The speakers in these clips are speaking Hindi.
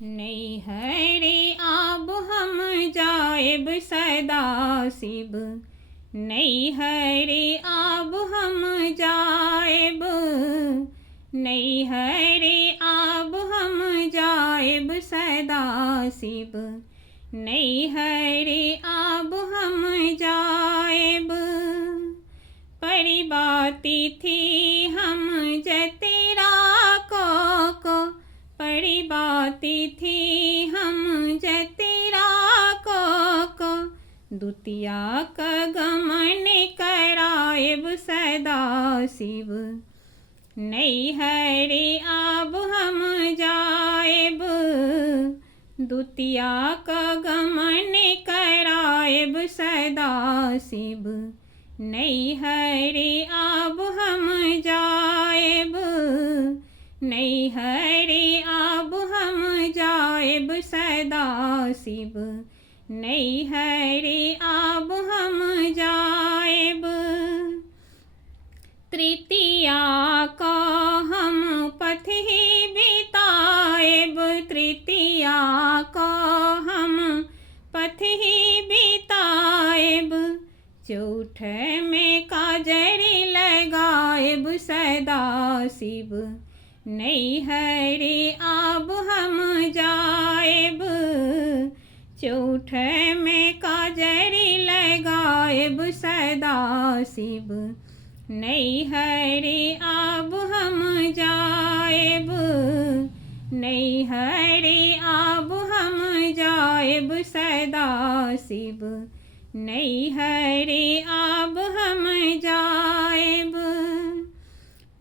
नैहरे आब हम जाएब सदा शिव, नैहरे आब हम जाएब, नैहरे आब हम जाएब सदा शिव, नैहरे आब हम जाएब। परिबाती थी हम जतेरा को, परिबाती थी हम जतेरा को, दुतिया का गमन कराएब सदा शिव, नैहरे आब हम जाएब, दुतिया का गमन कराएब सदा शिव, नैहरे आब हम जाएब, नैहरे आब हम जाएब सदा शिव, नैहरे आब हम जाएब। तृतीया का हम पथ ही बिताएब, तृतीया का हम पथ ही बिताएब, चौथ में काजरी लगाएब सदा शिव, नैहरे आब हम जाएब, चौथ में काजरी लगाएब सदा शिव, नैहरे आब हम जाएब, नैहरे आब हम जाएब सदा शिव, नैहरे आब हम जाएब।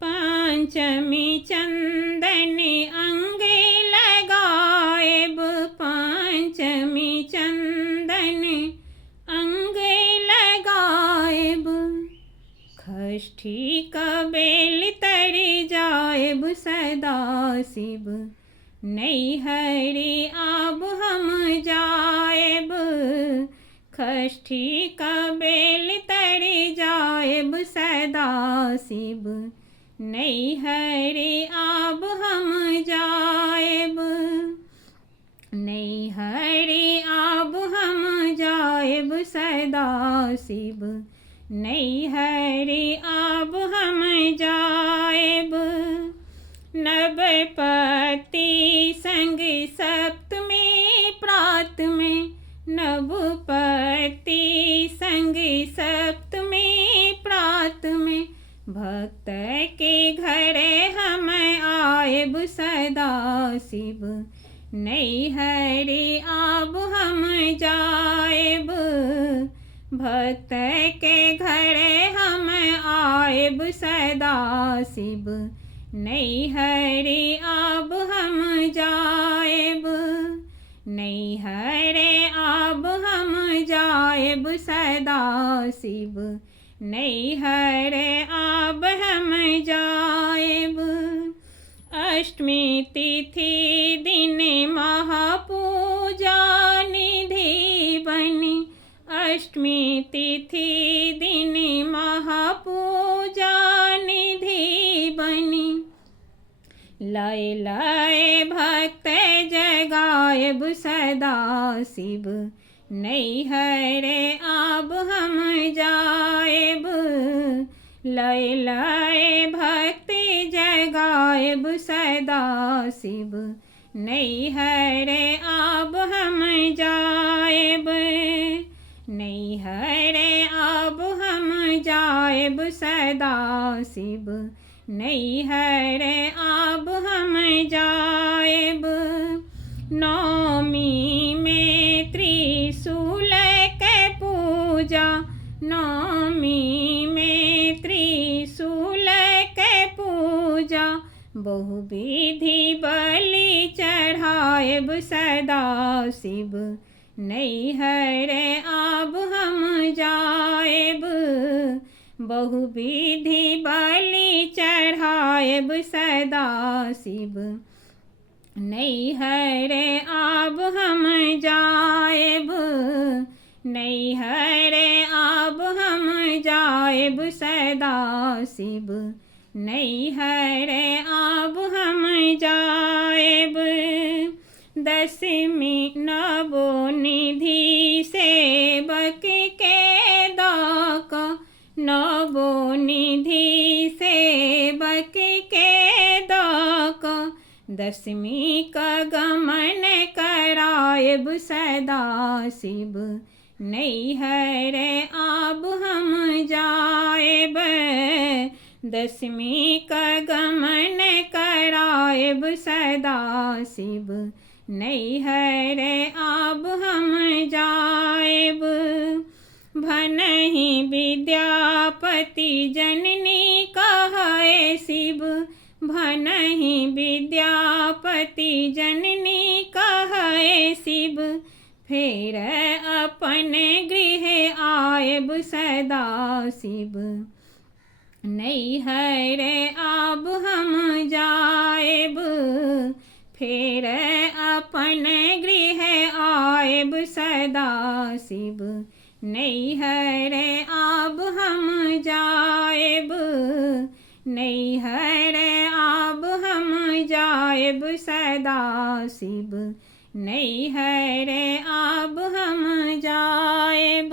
पंचमी चंदन अंगे लगाएब, पंचमी चंदन अंगे लगाएब, षष्ठी का बेल तर जाएब सदा शिव, नैहरे आब हम जाएब, षष्ठी का बेल तर जाएब सदा शिव, नैहरे आब हम जाएब, नैहरे आब हम जाएब सदा शिव, नैहरे आब हम जाएब। नवपति संग सप्तमी प्रात में, नवपति संग सप्तमी प्रात में, भक्त के घर हम आएब सदा शिव, नैहरे आब हम जाएब, भक्त के घर हम आएब सदा शिव, नैहरे आब हम जाएब, नैहरे आब हम जाएब सदा शिव, नैहरे आब हम जाएब। अष्टमी तिथि दिन महापूजा निधि बनी, अष्टमी तिथि दिन महापूजा निधि बनी, लाए लाए भक्त जगाएब सदा शिव, नैहरे आब हम जाएब, लाए लाए भक्त जगाएब सदा शिव, नैहरे आब हम जाएब, नैहरे आब हम जाएब सदा शिव, नैहरे आब हम जाएब। नौमी में त्रिशूल के पूजा, नौमी में त्रिशूल के पूजा, बहुविधि बलि चढ़ाएब सदा शिव, नैहरे आब हम जाएब, बहुविधि बलि चढ़ाएब सदा शिव, नैहरे आब हम जाएब, नैहरे आब हम जाएब सदा शिव, नैहरे आब हम जाएब। दसवीं नवोनिधि सेवक के दाक, नवोनिधि सेवक के दाक। दसवीं का गमन करायब सदा शिव, नैहर आब हम जाएब। दसवीं का गमन करायब सदा शिव, नैहर आब हम जाएब। भनहि विद्यापति जननी कहे शिव, भनहि विद्यापति जननी कहे शिव। फेर अपन गृह आयब सदा शिव, नैहर आब हम जाएब। फेर अपन गृह आयब सदा शिव, नैहर आब हम जाएब। नैहर आब हम जाएब सदा शिव, नैहर आब हम जाएब।